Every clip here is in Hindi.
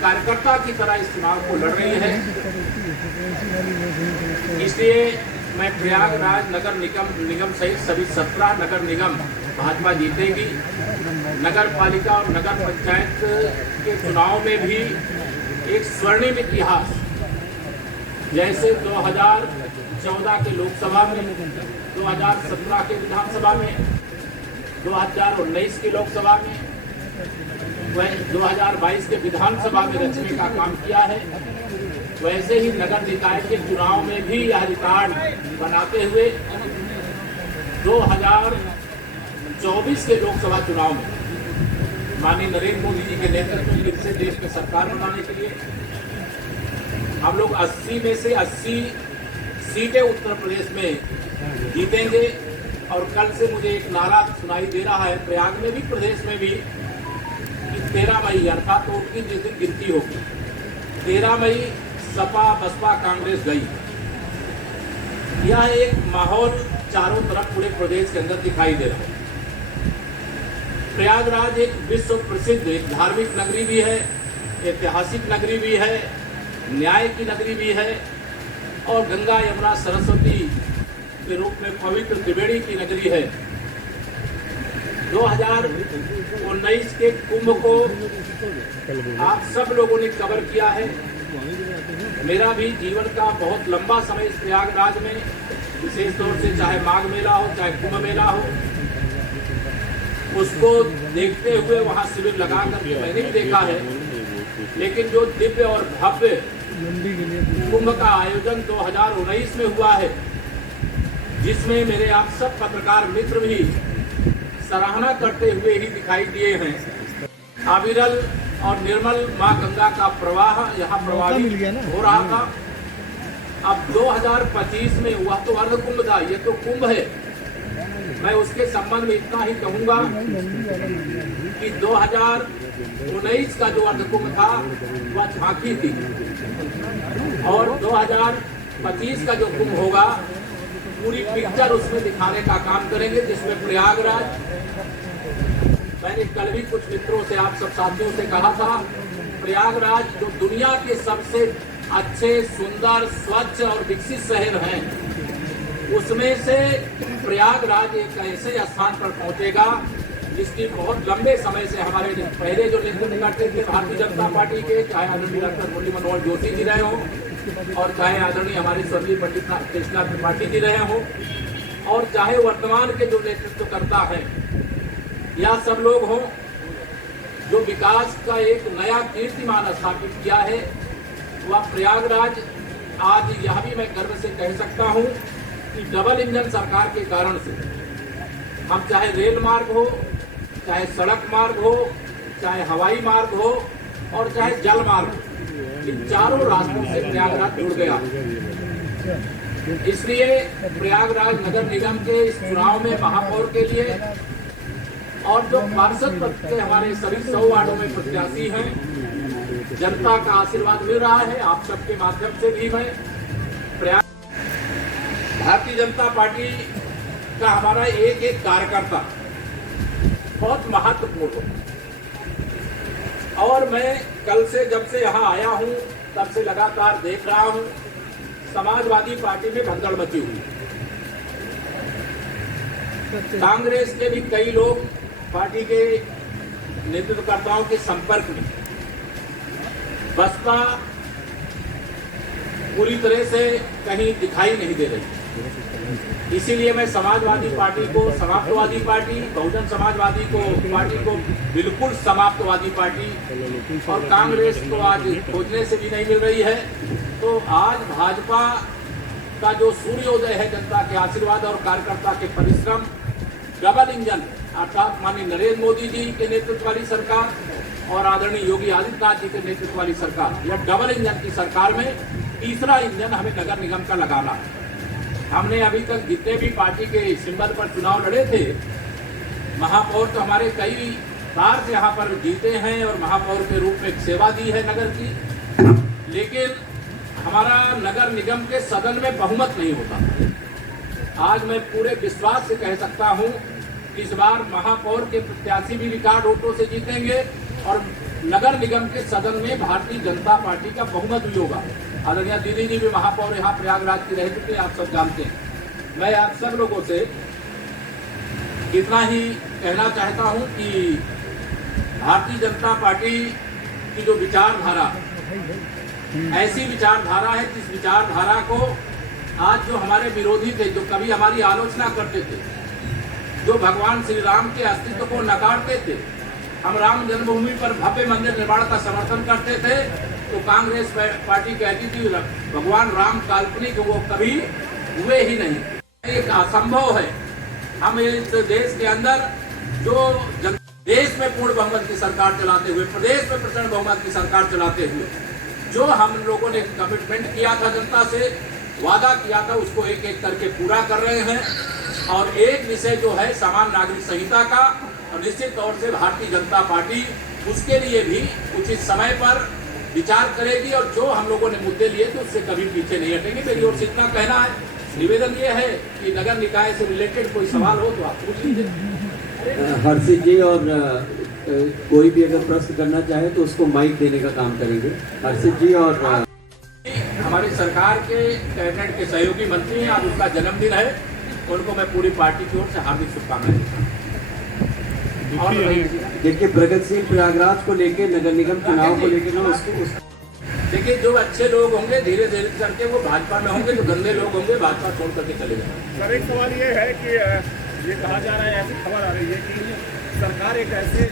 कार्यकर्ता की तरह इस चुनाव को लड़ रही है। इसलिए मैं प्रयागराज नगर निगम सहित सभी 17 नगर निगम भाजपा जीतेगी। नगर पालिका और नगर पंचायत के चुनाव में भी एक स्वर्णिम इतिहास, जैसे 2014 के लोकसभा में, 2017 के विधानसभा में, 2019 की लोकसभा में, 2022 के विधानसभा में रचने का काम किया है, वैसे ही नगर निकाय के चुनाव में भी यह रिकॉर्ड बनाते हुए 2024 के लोकसभा चुनाव में माननीय नरेंद्र मोदी जी के नेतृत्व में फिर से देश में सरकार बनाने के लिए हम लोग 80 में से 80 सीटें उत्तर प्रदेश में जीतेंगे। और कल से मुझे एक नारा सुनाई दे रहा है प्रयाग में भी, प्रदेश में भी, कि 13 मई अर्थात वोट की जिस दिन गिनती होगी 13 मई सपा बसपा कांग्रेस गई। यह एक माहौल चारों तरफ पूरे प्रदेश के अंदर दिखाई दे रहा है। प्रयागराज एक विश्व प्रसिद्ध एक धार्मिक नगरी भी है, ऐतिहासिक नगरी भी है, न्याय की नगरी भी है और गंगा यमुना सरस्वती के रूप में पवित्र त्रिवेणी की नगरी है। 2019 के कुंभ को आप सब लोगों ने कवर किया है। मेरा भी जीवन का बहुत लंबा समय इस प्रयागराज में, विशेष तौर से चाहे माघ मेला हो चाहे कुंभ मेला हो, उसको देखते हुए वहां शिविर लगा कर मैंने भी देखा है। लेकिन जो दिव्य और भव्य कुंभ का आयोजन 2019 में हुआ है, जिसमें मेरे आप सब पत्रकार मित्र भी सराहना करते हुए ही दिखाई दिए हैं। अविरल और निर्मल मां गंगा का प्रवाह यहाँ प्रवाहित हो रहा था। अब 2025 में हुआ तो अर्ध कुंभ था, ये तो कुंभ है। मैं उसके संबंध में इतना ही कहूंगा कि 2019 का जो अर्ध कुंभ था वह झांकी थी और 2025 का जो कुंभ होगा पूरी पिक्चर उसमें दिखाने का काम करेंगे, जिसमें प्रयागराज, मैंने कल भी कुछ मित्रों से, आप सब साथियों से कहा था, प्रयागराज जो दुनिया के सबसे अच्छे, सुंदर, स्वच्छ और विकसित शहर हैं, उसमें से प्रयागराज एक ऐसे स्थान पर पहुंचेगा जिसकी बहुत लंबे समय से हमारे पहले जो नेतृत्व करते थे भारतीय जनता पार्टी के, चाहे आदरणीय डॉक्टर मुरली मनोहर जोशी जी रहे हों और चाहे आदरणीय हमारे स्वर्गीय पंडित कृष्णा त्रिपाठी जी रहे हों और चाहे वर्तमान के जो नेतृत्व करता है, या सब लोग हों, जो विकास का एक नया कीर्तिमान स्थापित किया है, वह प्रयागराज आज यह भी मैं गर्व से कह सकता हूं कि डबल इंजन सरकार के कारण से हम चाहे रेल मार्ग हो, चाहे सड़क मार्ग हो, चाहे हवाई मार्ग हो और चाहे जल मार्ग, इन चारों रास्तों से प्रयागराज जुड़ गया। इसलिए प्रयागराज नगर निगम के इस चुनाव में महापौर के लिए और जो पार्षद पद के हमारे सभी 100 वार्डों में प्रत्याशी हैं, जनता का आशीर्वाद मिल रहा है। आप सबके माध्यम से भी मैं भारतीय जनता पार्टी का हमारा एक एक कार्यकर्ता बहुत महत्वपूर्ण हो और मैं कल से जब से यहाँ आया हूँ तब से लगातार देख रहा हूँ समाजवादी पार्टी में भगदड़ मची हुई। कांग्रेस के भी कई लोग पार्टी के नेतृत्वकर्ताओं के संपर्क में, बसपा पूरी तरह से कहीं दिखाई नहीं दे रही। इसीलिए मैं समाजवादी पार्टी को समाप्तवादी पार्टी, बहुजन समाजवादी पार्टी को बिल्कुल समाप्तवादी पार्टी और कांग्रेस को आज खोजने से भी नहीं मिल रही है। तो आज भाजपा का जो सूर्योदय है जनता के आशीर्वाद और कार्यकर्ता के परिश्रम, डबल इंजन अर्थात माननीय नरेंद्र मोदी जी के नेतृत्व वाली सरकार और आदरणीय योगी आदित्यनाथ जी के नेतृत्व वाली सरकार, यह डबल इंजन की सरकार में तीसरा इंजन हमें नगर निगम का लगाना है। हमने अभी तक जितने भी पार्टी के सिंबल पर चुनाव लड़े थे, महापौर तो हमारे कई बार से यहाँ पर जीते हैं और महापौर के रूप में सेवा दी है नगर की, लेकिन हमारा नगर निगम के सदन में बहुमत नहीं होता। आज मैं पूरे विश्वास से कह सकता हूँ कि इस बार महापौर के प्रत्याशी भी रिकॉर्ड वोटों से जीतेंगे और नगर निगम के सदन में भारतीय जनता पार्टी का बहुमत भी होगा। आदरणीय दीदी जी भी महापौर यहाँ प्रयागराज की रह चुके हैं, आप सब जानते हैं। मैं आप सब लोगों से इतना ही कहना चाहता हूँ कि भारतीय जनता पार्टी की जो विचारधारा, ऐसी विचारधारा है जिस विचारधारा को आज जो हमारे विरोधी थे, जो कभी हमारी आलोचना करते थे, जो भगवान श्री राम के अस्तित्व को नकारते थे, हम राम जन्मभूमि पर भव्य मंदिर निर्माण का समर्थन करते थे, तो कांग्रेस पार्टी कहती थी भगवान राम काल्पनिक, वो कभी हुए ही नहीं। एक असंभव है। हम इस देश के अंदर जो देश में पूर्ण बहुमत की सरकार चलाते हुए, प्रदेश में प्रचंड बहुमत की सरकार चलाते हुए जो हम लोगों ने कमिटमेंट किया था, जनता से वादा किया था, उसको एक एक करके पूरा कर रहे हैं। और एक विषय जो है समान नागरिक संहिता का, और निश्चित तौर से भारतीय जनता पार्टी उसके लिए भी उचित समय पर विचार करेगी, और जो हम लोगों ने मुद्दे लिए तो उससे कभी पीछे नहीं हटेंगे। मेरी ओर से इतना कहना है। निवेदन ये है कि नगर निकाय से रिलेटेड कोई सवाल हो तो आप पूछ लीजिए। हर्षित जी, और कोई भी अगर प्रश्न करना चाहे तो उसको माइक देने का काम करेंगे। हर्षित जी, और हमारी सरकार के कैबिनेट के सहयोगी मंत्री हैं, आज उनका जन्मदिन है, उनको मैं पूरी पार्टी की ओर से हार्दिक शुभकामनाएं देता हूं। और देखिए, प्रगतिशील प्रयागराज को लेके, नगर निगम चुनाव को लेके ना देखिए, जो अच्छे लोग होंगे धीरे धीरे करके वो भाजपा में होंगे, जो गंदे लोग होंगे भाजपा छोड़ करके चले जाएंगे। सर, एक सवाल ये है कि ये कहा जा रहा है, ऐसी खबर आ रही है कि सरकार एक ऐसे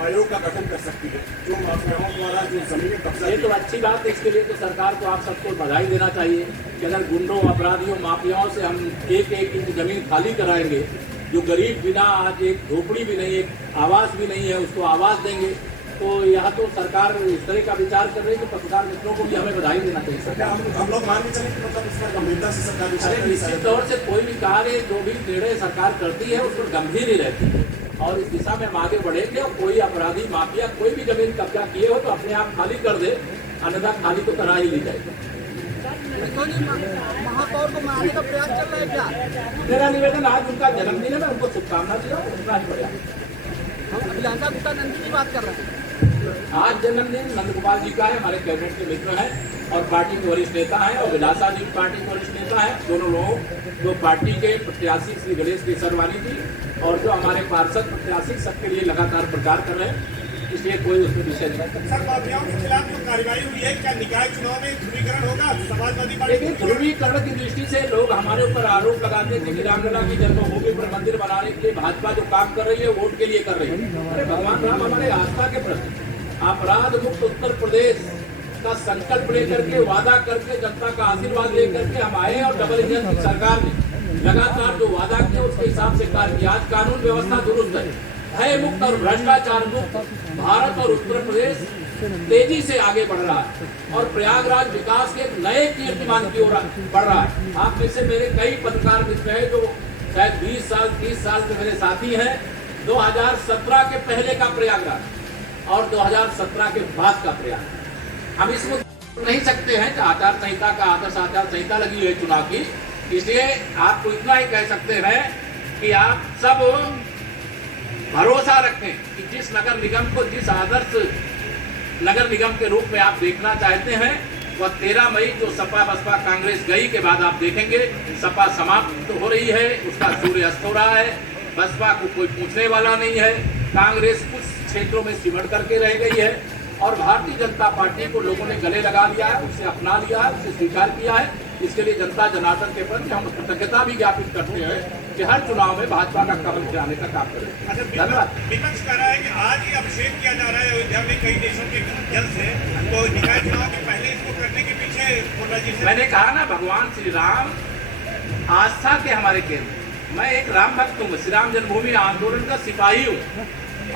आयोग का गठन कर सकती है जो माफियाओं द्वारा जो जमीन कब्जा, ये तो अच्छी बात है। इसके लिए तो सरकार को आप सबको बधाई देना चाहिए कि अगर गुंडों, अपराधियों, माफियाओं से हम एक एक इंच जमीन खाली कराएंगे, जो गरीब बिना आज एक झोपड़ी भी नहीं, एक आवास भी नहीं है, उसको आवास देंगे, तो यहाँ तो सरकार इस तरह का विचार कर रही है। तो पत्रकार मित्रों को भी हमें बधाई देना चाहिए। सरकार हम लोग मान के चलें कि मतलब इसका गंभीरता से सरकार निश्चित तौर से कोई भी कार्य, जो भी निर्णय सरकार करती है उस पर गंभीर ही रहती है, और इस दिशा में हम आगे बढ़ेंगे। और कोई अपराधी, माफिया कोई भी जमीन कब्जा किए हो तो अपने आप खाली कर दे, अन्यथा खाली तो करा ही ली जाएगी। महापौर को मारने का प्रयास चल रहा है क्या? मेरा निवेदन, आज उनका जन्मदिन है, मैं उनको शुभकामना दिया, उनका ही बढ़िया। हम अभिलाषा गुप्ता नंदी की बात कर रहे हैं। आज जन्मदिन नंद गोपाल जी का है, हमारे कैबिनेट के मित्र हैं और पार्टी के वरिष्ठ नेता हैं, और विलासा जी पार्टी के वरिष्ठ नेता हैं। दोनों लोग जो पार्टी के प्रत्याशी श्री गणेश केसरवानी जी और जो हमारे पार्षद प्रत्याशी, सबके लिए लगातार प्रचार कर रहे हैं, इसलिए कोई उसमें विषय नहीं। सर, माफियाओं के खिलाफ जो कार्रवाई हुई है, क्या निकाय चुनाव में ध्रुवीकरण होगा? समाजवादी पार्टी, लेकिन ध्रुवीकरण की दृष्टि से लोग हमारे ऊपर आरोप लगाते थे कि रामलला की जन्मभूमि पर मंदिर बनाने के लिए भाजपा जो काम कर रही है वोट के लिए कर रही है। अरे भगवान राम हमारे आस्था के प्रश्न, अपराध मुक्त उत्तर प्रदेश का संकल्प लेकर के, वादा करके, जनता का आशीर्वाद लेकर के हम आए, और डबल इंजन की सरकार ने लगातार जो वादा किया उसके हिसाब से कार्य किया। आज कानून व्यवस्था दुरुस्त है, भय मुक्त और भ्रष्टाचार मुक्त भारत और उत्तर प्रदेश तेजी से आगे बढ़ रहा है, और प्रयागराज विकास के एक नए कीर्तिमान की ओर बढ़ रहा है। आप में से मेरे कई पत्रकार मित्र हैं जो शायद 20 साल 30 साल के मेरे साथी हैं। 2017 के पहले का प्रयागराज और 2017 के बाद का प्रयागराज, हम इसमें नहीं सकते हैं। आचार संहिता का, आदर्श आचार संहिता लगी है चुनाव की, इसलिए आपको इतना ही कह सकते हैं कि आप सब भरोसा रखें कि जिस नगर निगम को, जिस आदर्श नगर निगम के रूप में आप देखना चाहते हैं, वह 13 मई जो सपा बसपा कांग्रेस गई के बाद आप देखेंगे सपा समाप्त हो रही है, उसका सूर्य अस्त हो रहा है, बसपा को कोई पूछने वाला नहीं है, कांग्रेस कुछ क्षेत्रों में सिमट करके रह गई है, और भारतीय जनता पार्टी को लोगों ने गले लगा लिया है, उसे अपना लिया है, उसे स्वीकार किया है। इसके लिए जनता जनार्दन के प्रति हम कृतज्ञता भी ज्ञापित करते हैं कि हर चुनाव में भाजपा का कमल खिलाने का काम करें। धन्यवाद। विपक्ष कह रहा है कि आज ही अभिषेक किया जा रहा है अयोध्या में कई देशों के जल से, तो निकाय चुनाव के पहले इसको करने के पीछे मोदी जी से, मैंने कहा ना, भगवान श्री राम आस्था के हमारे केंद्र। मैं एक राम भक्त हूँ, श्री राम जन्मभूमि आंदोलन का सिपाही हूँ,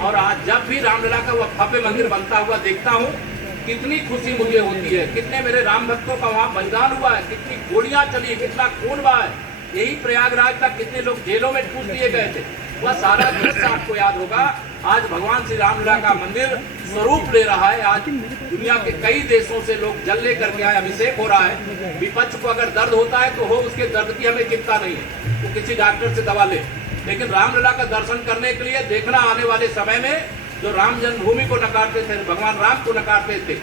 और आज जब भी रामलला का वह भव्य मंदिर बनता हुआ देखता हूँ, कितनी खुशी मुझे होती है। कितने मेरे राम भक्तों का वहाँ बलिदान हुआ है, कितनी गोलियां चली, कितना खून बहा है। यही प्रयागराज तक कितने लोग जेलों में ठूस दिए गए थे, वह सारा दृश्य आपको याद होगा। आज भगवान श्री रामलला का मंदिर स्वरूप ले रहा है। आज दुनिया के कई देशों से लोग जल लेकर के आए, अभिषेक हो रहा है। विपक्ष को अगर दर्द होता है तो हो, उसके दर्द की हमें चिंता नहीं है, तो किसी डॉक्टर से दवा ले, लेकिन रामलला का दर्शन करने के लिए देखना आने वाले समय में जो राम जन्मभूमि को नकारते थे, भगवान राम को नकारते थे,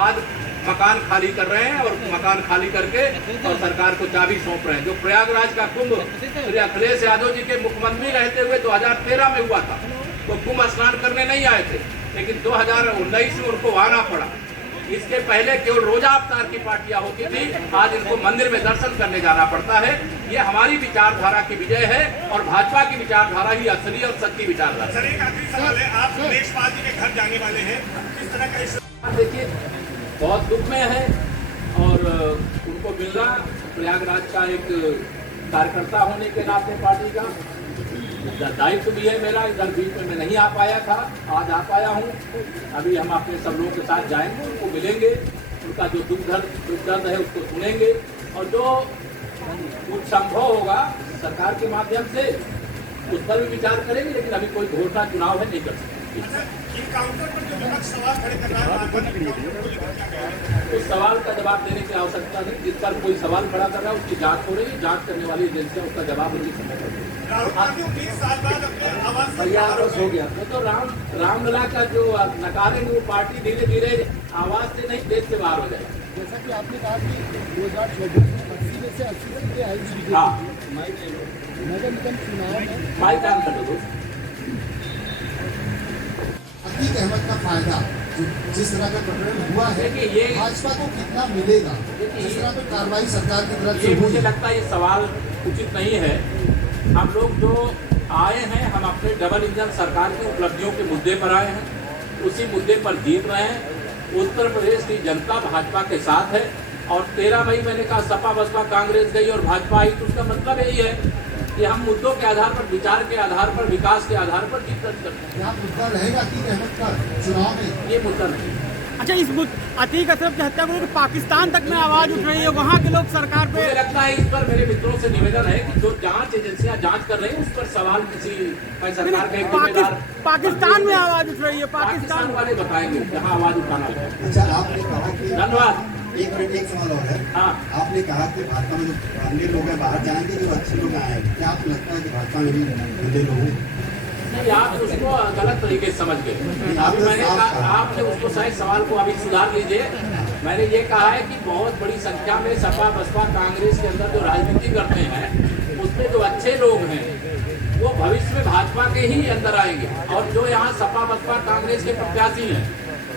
आज मकान खाली कर रहे हैं और मकान खाली करके और सरकार को चाबी सौंप रहे हैं। जो प्रयागराज का कुंभ श्री अखिलेश यादव जी के मुख्यमंत्री रहते हुए 2013 में हुआ था, वो कुंभ स्नान करने नहीं आए थे, लेकिन 2019 में उनको आना पड़ा। इसके पहले केवल रोजा अवतार की पार्टियां होती थी, आज इनको मंदिर में दर्शन करने जाना पड़ता है। ये हमारी विचारधारा की विजय है और भाजपा की विचारधारा ही असली और सच्ची विचारधारा। सर एक आखिरी सवाल है, आप सुरेश पाल जी के घर जाने वाले हैं, किस तरह का इस देखिए बहुत दुख में है और उनको मिलना प्रयागराज का एक कार्यकर्ता होने के नाते पार्टी का दायित्व भी है मेरा। इधर बीच में मैं नहीं आ पाया था, आज आ पाया हूँ। अभी हम अपने सब लोगों के साथ जाएंगे, उनको मिलेंगे, उनका जो दुख दर्द है उसको सुनेंगे और जो कुछ संभव होगा सरकार के माध्यम से उस पर भी विचार करेंगे, लेकिन अभी कोई घोषणा चुनाव है नहीं कर सकते। इनकाउंटर पर जो विपक्ष सवाल खड़े कर रहा है, उस सवाल का जवाब देने की आवश्यकता नहीं। जिस पर कोई सवाल खड़ा कर रहा है उसकी जांच हो रही है, जांच करने वाली एजेंसियां उसका जवाब उसी समय कर रही है। राहुल गांधी 19 साल बाद अपने आवास से प्रयागराज हो गया। वो तो रामलला का जो नकारेंगे वो पार्टी धीरे धीरे आवाज से नहीं देश से बाहर हो जाएगी। जैसा कि आपने कहा कि 2024 में 80 में से 80 सीटें आई बीजेपी हाँ। नगर निगम चुनाव में माइक काम कर दो। अतीक अहमद का फायदा जिस तरह का प्रकरण हुआ है, देखिए ये भाजपा को कितना मिलेगा? जिस तरह की कार्रवाई सरकार की तरफ से ये हुई मुझे है, लगता है ये सवाल उचित नहीं है। हम लोग जो आए हैं, हम अपने डबल इंजन सरकार की उपलब्धियों के मुद्दे पर आए हैं, उसी मुद्दे पर जीत रहे हैं। उत्तर प्रदेश की जनता भाजपा के साथ है और 13 मई मैंने कहा सपा बसपा कांग्रेस गई और भाजपा आई, तो उसका मतलब यही है कि हम मुद्दों के आधार पर, विचार के आधार पर, विकास के आधार पर जीत दर्ज करते हैं। यहाँ मुद्दा रहेगा अतीक अहमद का चुनाव में। ये मुद्दा नहीं। अच्छा, इस अतीक अशरफ की हत्या को लेकर पाकिस्तान तक में आवाज उठ रही है, वहाँ के लोग सरकार पे। मुझे लगता है इस पर मेरे मित्रों से निवेदन है कि जो जांच एजेंसियां जांच कर रही हैं उस पर सवाल किसी सरकार के जिम्मेदार पाकिस्तान में आवाज उठ रही है, पाकिस्तान वाले बताएंगे जहां आवाज उठाना है। अच्छा, आपने कहा कि धन्यवाद। एक मिनट, एक सवाल और है। हाँ, आपने कहा कि भाजपा में जो अन्य लोग हैं बाहर जाएंगे, जो अच्छे लोग आएंगे। क्या आपको लगता है कि भाजपा में भी गंदे लोग हैं? नहीं, आप उसको गलत तरीके से समझ गए। अभी मैंने कहा, आपने उसको शायद सवाल को अभी सुधार लीजिए। मैंने ये कहा है कि बहुत बड़ी संख्या में सपा बसपा कांग्रेस के अंदर जो राजनीति करते हैं उसमें जो अच्छे लोग हैं वो भविष्य में भाजपा के ही अंदर आएंगे। और जो यहाँ सपा बसपा कांग्रेस के प्रत्याशी हैं,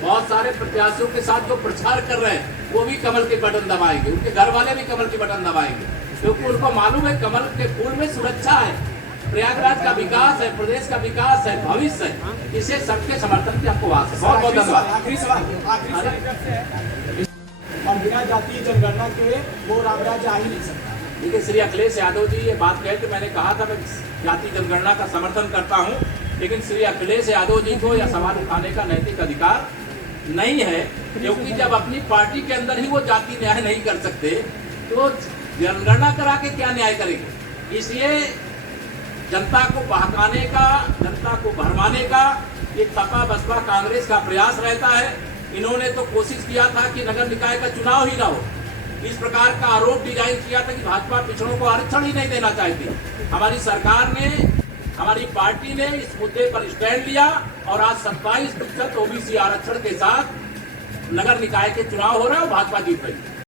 बहुत सारे प्रत्याशियों के साथ जो प्रचार कर रहे हैं वो भी कमल के बटन दबाएंगे, उनके घर वाले भी कमल के बटन दबाएंगे, क्योंकि उनको मालूम है कमल के फूल में सुरक्षा है, प्रयागराज का विकास है, प्रदेश का विकास है, भविष्य है। इसे सबके समर्थन की आपको आस है। बहुत बहुत धन्यवाद। आखिरी सवाल और बिना जातीय जनगणना के वो रामराज आ ही नहीं सकता। देखिए, श्री अखिलेश यादव जी ये बात कह के मैंने कहा था मैं जाति जनगणना का समर्थन करता हूं, लेकिन श्री अखिलेश यादव जी को यह सवाल उठाने का नैतिक अधिकार नहीं है, क्योंकि जब अपनी पार्टी के अंदर ही वो जाति न्याय नहीं कर सकते तो जनगणना करा के क्या न्याय करेंगे। इसलिए जनता को बहकाने का, जनता को भरमाने का ये सपा बसपा कांग्रेस का प्रयास रहता है। इन्होंने तो कोशिश किया था कि नगर निकाय का चुनाव ही ना हो, इस प्रकार का आरोप डिजाइन किया था कि भाजपा पिछड़ों को आरक्षण ही नहीं देना चाहती। हमारी सरकार ने, हमारी पार्टी ने इस मुद्दे पर स्टैंड लिया और आज 27% ओबीसी आरक्षण के साथ नगर निकाय के चुनाव हो रहे हैं और भाजपा जीत रही है।